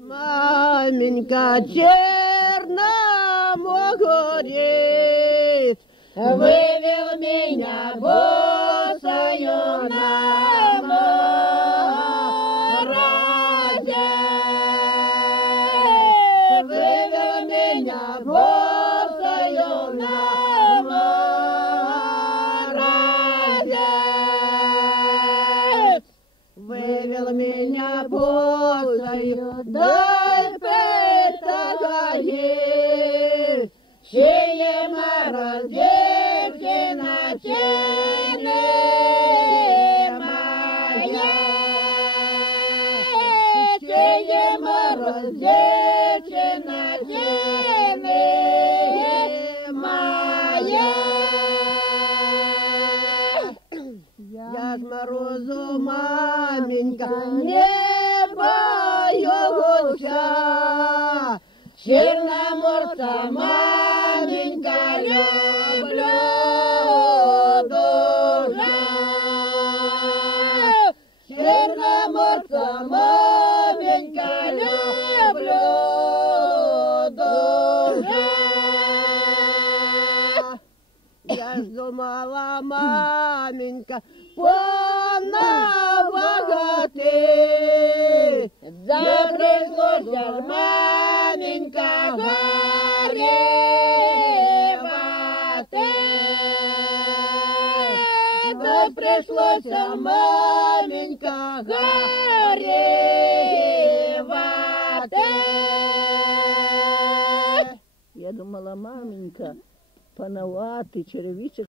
Маменька Черноморец вывел меня босою на морозе, вывел меня босою на морозе, вывел меня босою, дай петагаи, чье мороз девчина чины моя, чье мороз девчина чины моя. Я с морозу, маменька, не боюся, черноморца, маменька, люблю дуже, черноморца, маменька, люблю дуже. Я ж думала, маменька, понавагати, заприслося, маменька, горевати, заприслося, маменька, горевати. Я думала, маменька, панувати, черевичок